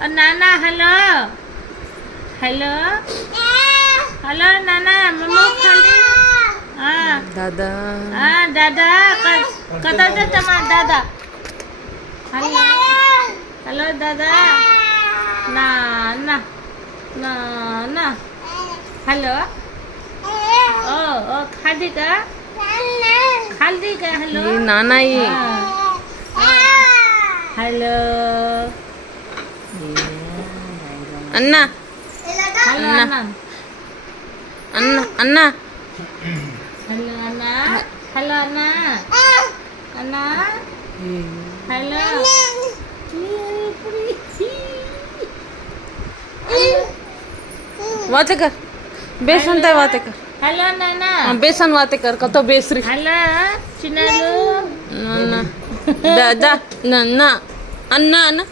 नाना hello hello hello नाना mamma खाली दादा दादा कदाचा चमा दादा हॅलो हॅलो दादा नाना नाना हॅलो ओ खाली का हॅलो ये नाना ये हॅलो अन्ना हॅलो अन्ना अण्णा अन्ना अन्ना हॅलो अण्णा हॅलो अण्णा अण्णा हॅलो वाते कर बेसन ते वाते कर हॅलो नाना बेसन वाते कर कतो बेसरी हॅलो चिनालू अन्ना दादा नन्ना अन्ना अन्ना